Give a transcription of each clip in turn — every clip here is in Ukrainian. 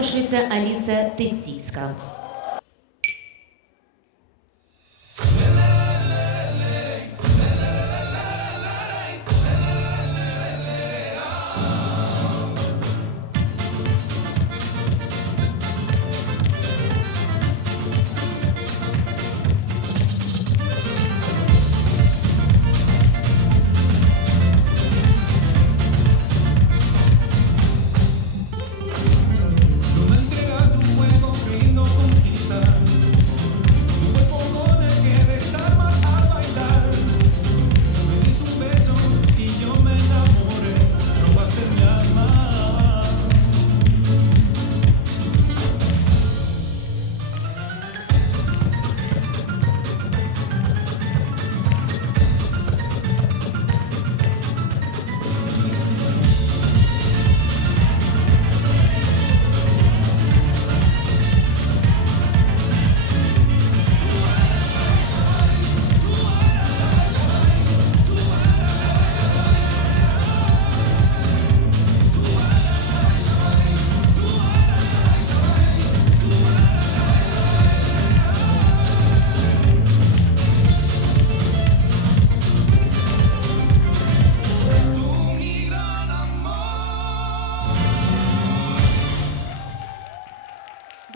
запрошується Аліса Тисівська.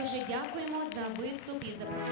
Дуже дякуємо за виступ і за